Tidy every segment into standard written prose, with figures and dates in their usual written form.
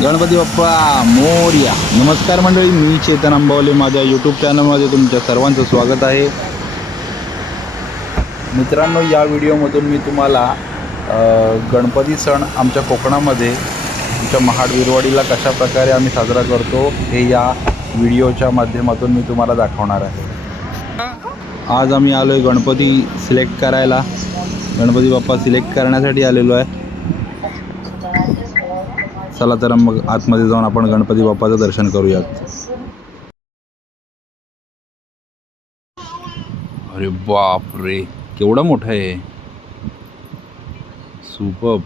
गणपती बाप्पा मोरया. नमस्कार मंडळी, मी चेतन अंबावले. माझ्या यूट्यूब चॅनलमध्ये तुमच्या सर्वांचं स्वागत आहे. मित्रांनो, या व्हिडिओमधून मी तुम्हाला गणपती सण आमच्या कोकणामध्ये आमच्या महाड विरवाडीला कशा प्रकारे आम्ही साजरा करतो हे या व्हिडिओच्या माध्यमातून मी तुम्हाला दाखवणार आहे. आज आम्ही आलो आहे गणपती सिलेक्ट करायला. गणपती बाप्पा सिलेक्ट करण्यासाठी आलेलो आहे. चला तर मग आतमध्ये जाऊन आपण गणपती बाप्पाचं दर्शन करूयात. अरे बाप रे, केवढा मोठा आहे. सुपर्ब,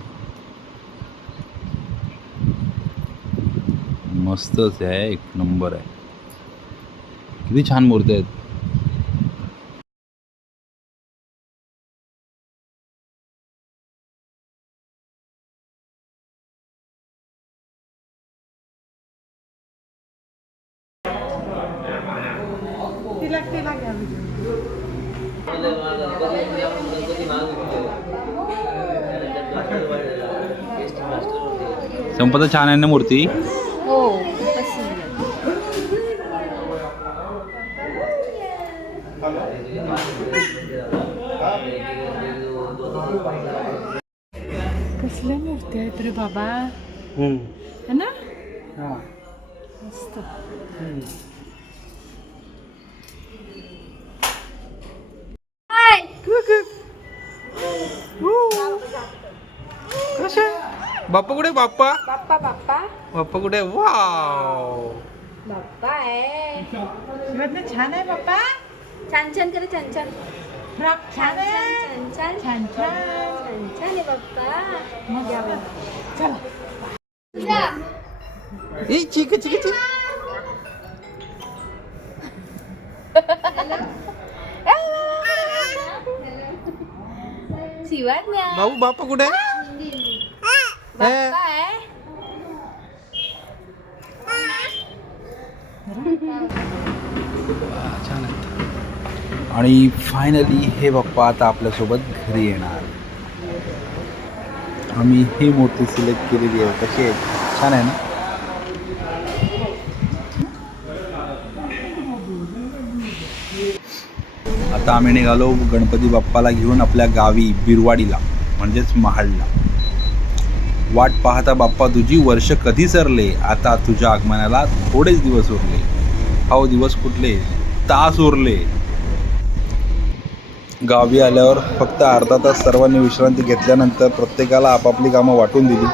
मस्तच आहे, एक नंबर आहे. किती छान मूर्ती आहेत. संपदा छान आहे ना मूर्ती. हो, खूपच सुंदर. कसल्या मूर्ती आहेत रे बाबा, है ना? मस्त. बाप्पा कुठे? बाप्पा बाप्पा बाप्पा बाप्पा कुठे? वाव, बाप्पा आहे. छान आहे बाप्पा. छान छान करे, छान छान फ्रॉक छान छान आहे. छान छान छान छान. छान छान आहे बाप्पा. मग या बाई. चला. ए चिक चिक चिक. शिवाज्ञा भाऊ बाप्पा कुठे? बाप्पा आहे. छान आहे. आणि फायनली हे बाप्पा आता आपल्यासोबत घरी येणार. आम्ही ही मूर्ती सिलेक्ट केलेली आहे. कशी आहे? छान आहे ना. आता आम्ही निघालो गणपती बाप्पाला घेऊन आपल्या गावी बिरवाडीला, म्हणजेच महाडला. वाट पाहता बाप्पा तुझी वर्ष कधी सरले, आता तुझ्या आगमनाला थोडेच दिवस उरले. हो, दिवस कुठले, तास उरले. गावी आल्यावर फक्त अर्धा तास सर्वांनी विश्रांती घेतल्यानंतर प्रत्येकाला आपापली कामं वाटून दिली.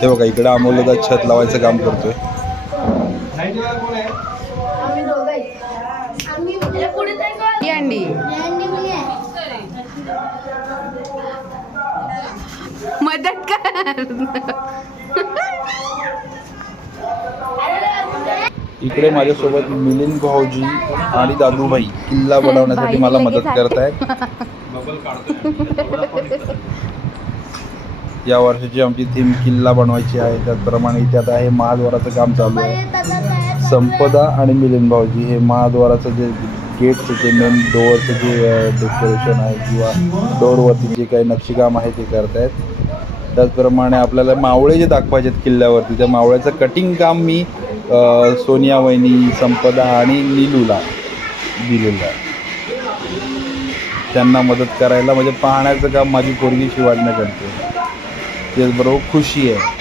हे बघा, इकडे अमोलदा छत लावायचं काम करतोय. अंडी मदत कर. इकडे माझ्यासोबत मिलिंद भाऊजी आणि दादूभाई किल्ला बनवण्यासाठी मला मदत करत आहेत. या वर्षाची आमची थीम किल्ला बनवायची आहे. त्याचप्रमाणे इथे आहे महाद्वाराचं काम चालू आहे. संपदा आणि मिलिंद भाऊजी हे महाद्वाराचं जे गेटचं जे मेन डोअरचं जे डेकोरेशन आहे किंवा डोअरवरती जे काही नक्षीकाम आहे ते करत आहेत. त्याचप्रमाणे आपल्याला मावळे जे दाखवायचे आहेत किल्ल्यावरती, त्या मावळ्याचं कटिंग काम मी सोनिया वहिनी, संपदा आणि नीलूला दिलेलं आहे. त्यांना मदत करायला, म्हणजे पाहण्याचं काम माझी पोरगी शिवाज्ञा करते. त्याचबरोबर खुशी आहे.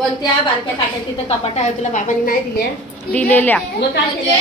कोणत्या बारक्या काट्या तिथं कपाट आहे तुला बाबांनी नाही दिले दिलेल्या मग काय केले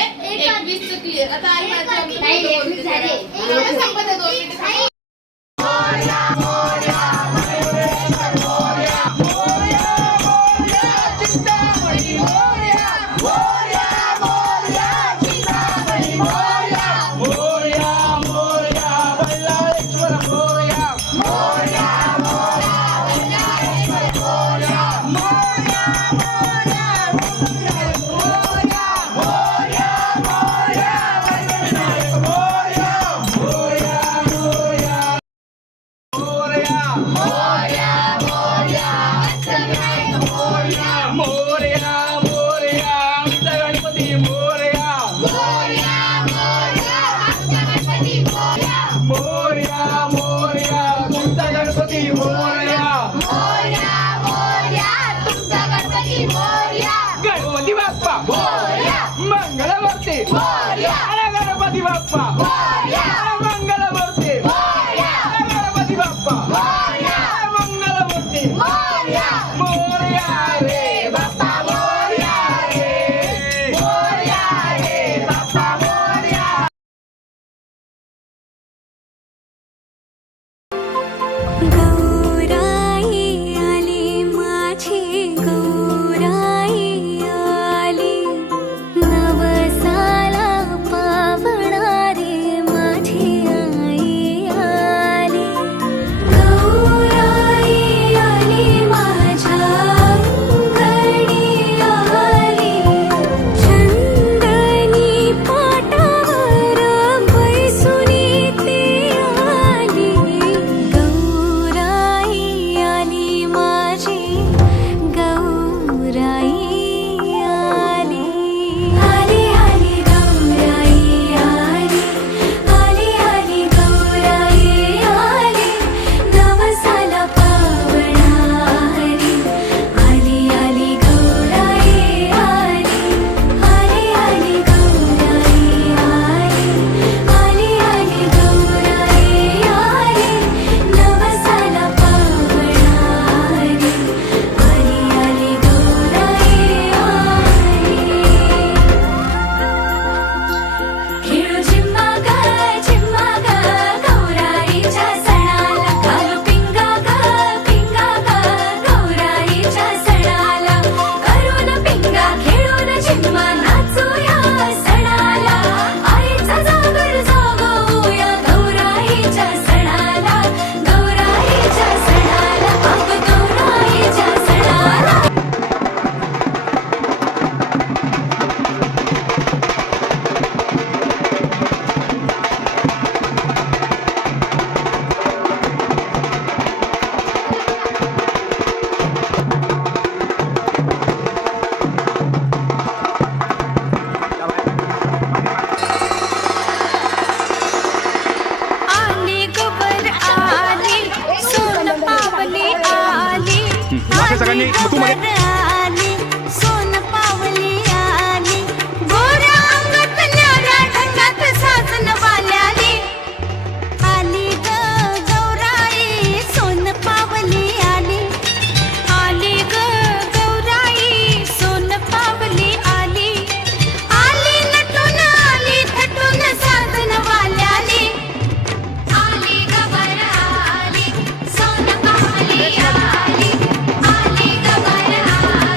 गणपती बाप्पा मंगलमूर्ती गणपती बाप्पा मंगलमूर्ती गणपती बाप्पा मंगलमूर्ती मोरया रे बाप्पा मोरया रे बाप्पा मोरया गौराई आली माझी गौराई आली नवसाला पावणारी माझी आई आली गौराई आली माझ्या अंगणी आली चंदनी पाटावर बैसुनी ती आली गौराई आली माझी गौराई आली आली आली गौराई आली आली आली गौराई आली नवसाला पावणारी आली आली गौराई आली आली आली गौराई आली आली आली गौराई आली नवसाला पावणारी आली आली गौराई आली खेळू झिम्मा ग गौराईच्या सणाला घालू पिंगा ग गौराईच्या सणाला करून पिंगा खेळून झिम्मा नाचूया सणाला आईचा जागर जागवूया गौराईच्या सणाला गौराईच्या सणाला अग गौराईच्या सणाला आली गबर आली सोन पावली आली आली गबर आली सोन पावली आली गोऱ्या अंगात न्याऱ्या ढंगात साजन वाल्याली आली ग गौराई सोन पावली आली आली ग गौराई सोन पावली आली आली नटून आली थटून साजन वाल्याली आली गबर आली सोन पावली आली आली गबर आली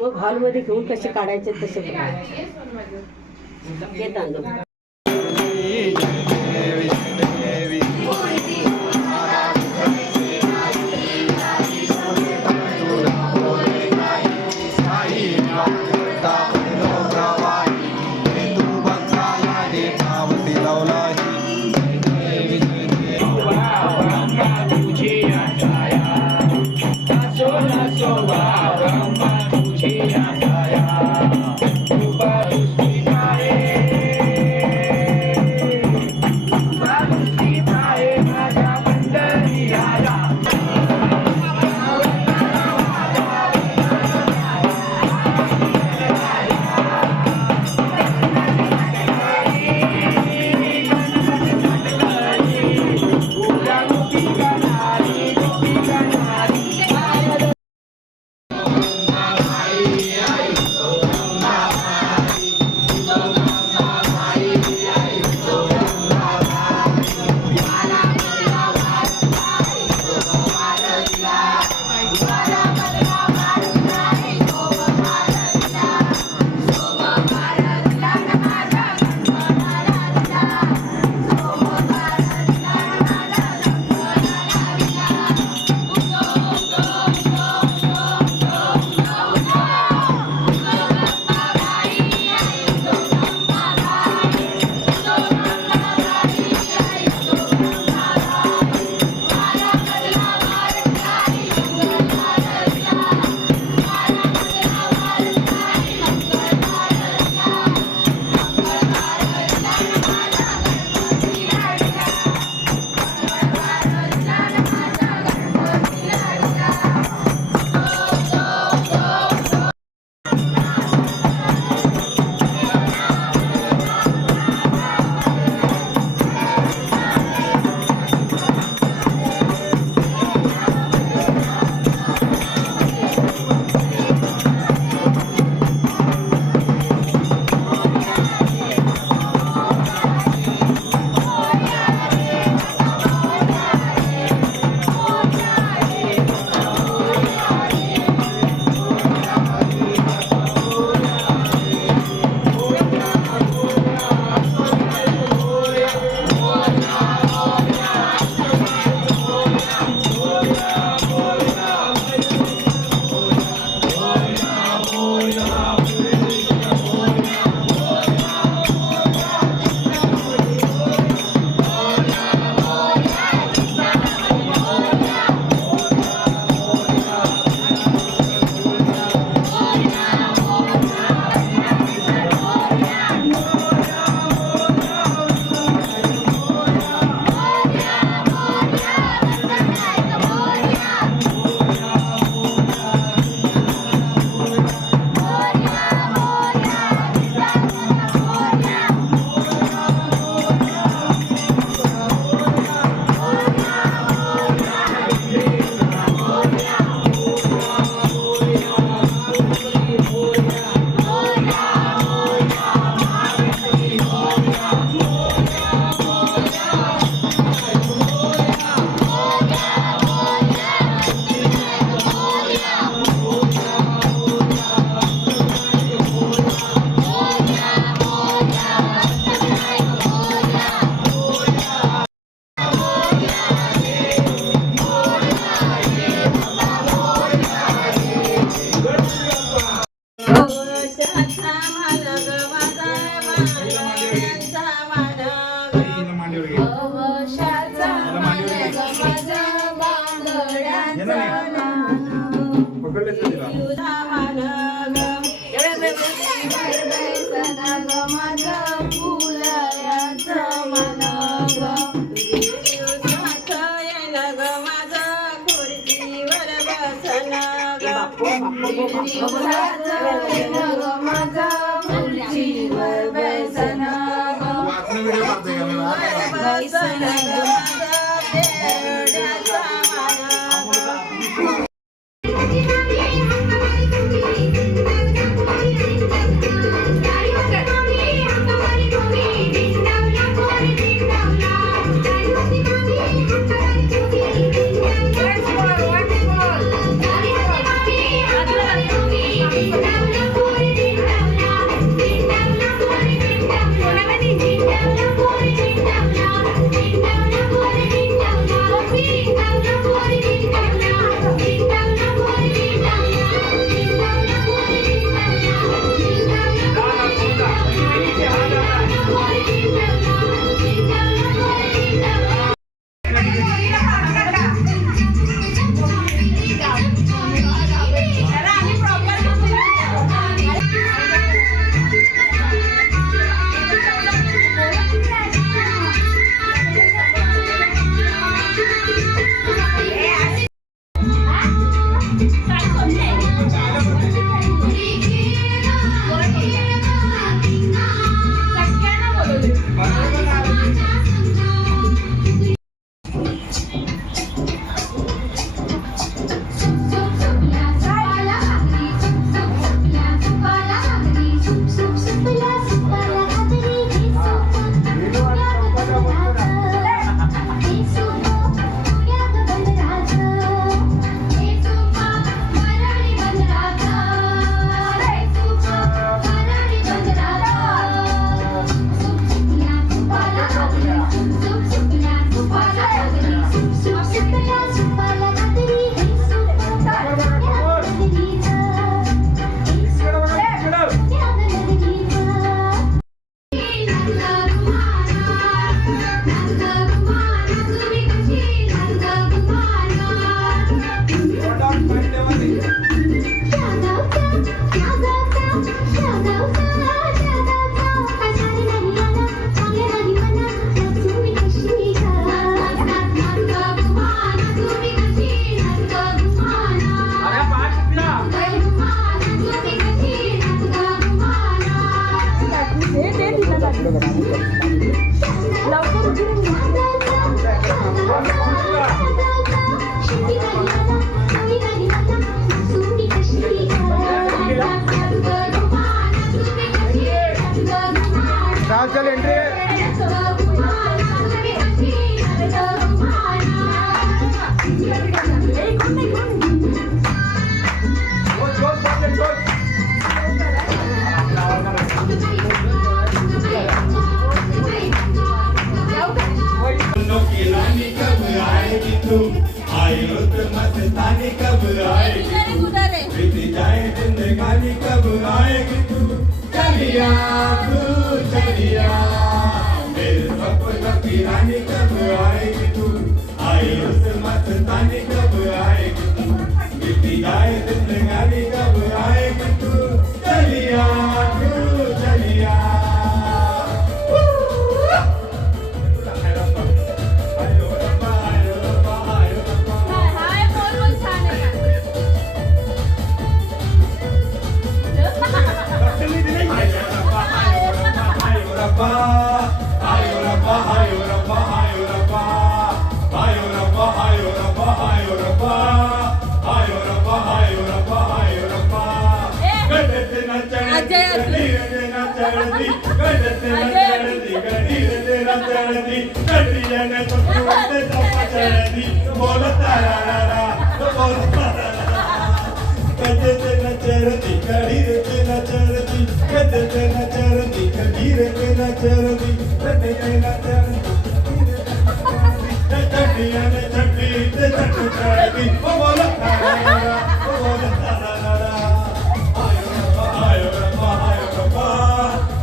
मग हॉलमध्ये घेऊन कसे काढायचे तसे घेत आणलं. तुझे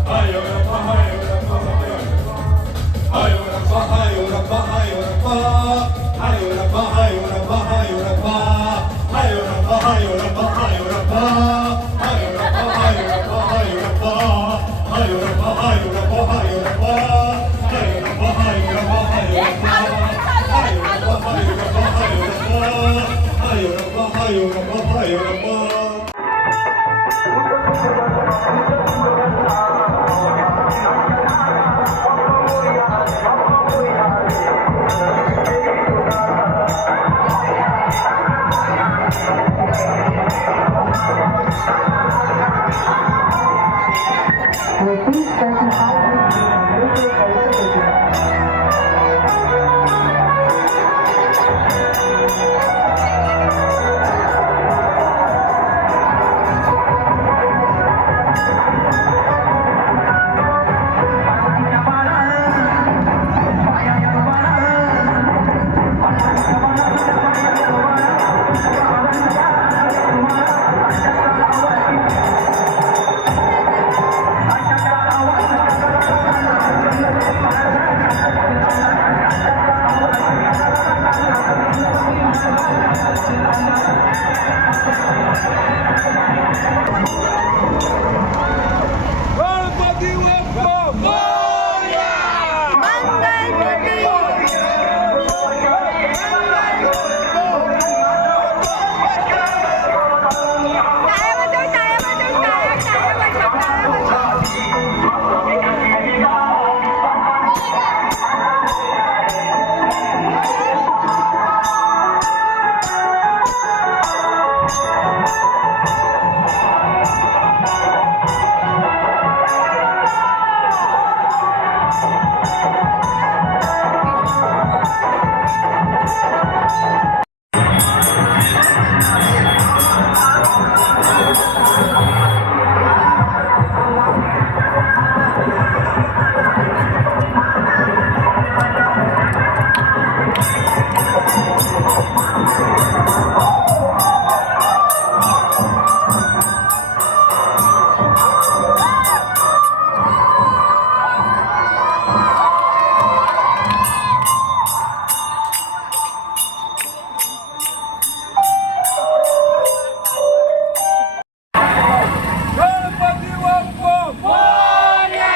Ayo गणपती बाप्पा मोरया. गणपती बाप्पा मोरया.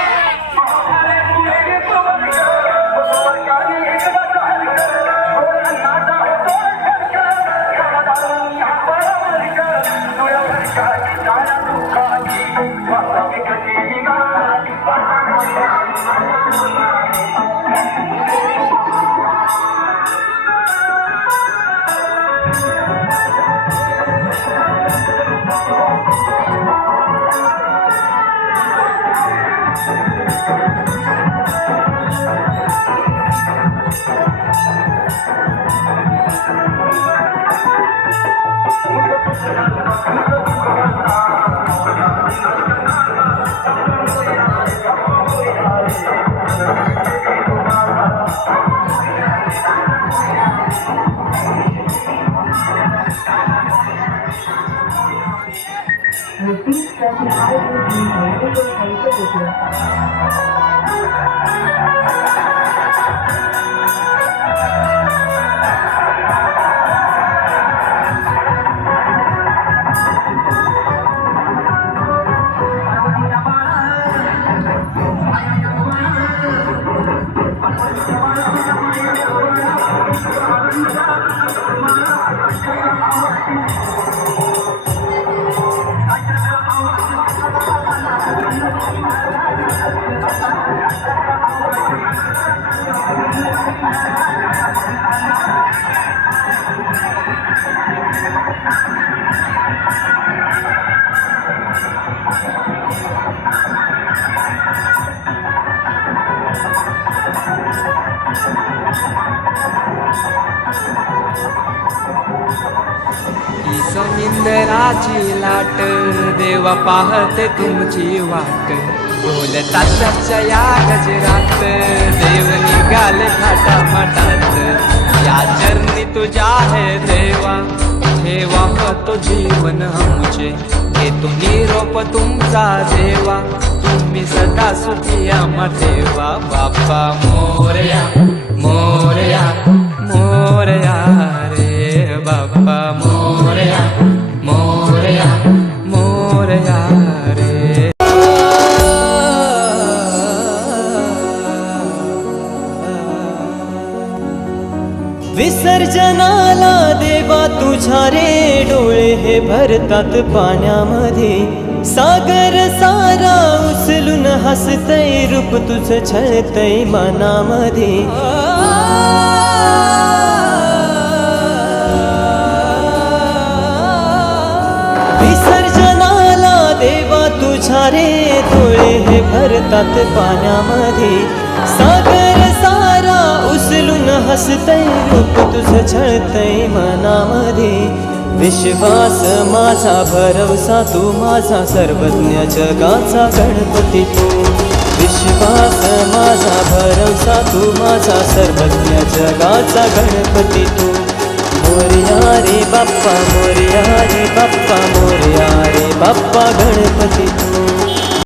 समुद्राची लाट देवा पाहते तुमची वाट ढोल ताशाच्या या गजरात देव निघाले थाटा माटात या चरणी तुझ्या है देवा ठेवा तो जीवन आमचे घेतो निरोप तुमचा देवा तुम्ही सदा सुखी आम्हा ठेवा बाप्पा मोरया मोरया मोरया रे बाप्पा मोरया मोरया मोरया रे विसर्जनाला देवा तुझ्या रे डोळे हे भरतात पाण्यामध्ये सागर सारा उचलून हसतय रूप तुझं छळतय मनामध्ये विसर्जनाला देवा तुझ्या रे डोळे हे भरतात पाण्यामध्ये सागर सारा उचलून हसतय रूप तुझं छळतय मनामध्ये विश्वास माझा भरवसा तू माझा सर्वज्ञ जगाचा गणपती तू विश्वास माझा भरवसा तू माझा सर्वज्ञ जगाचा गणपती तू मोरया रे बाप्पा मोरया रे बाप्पा मोरया रे बाप्पा गणपती तू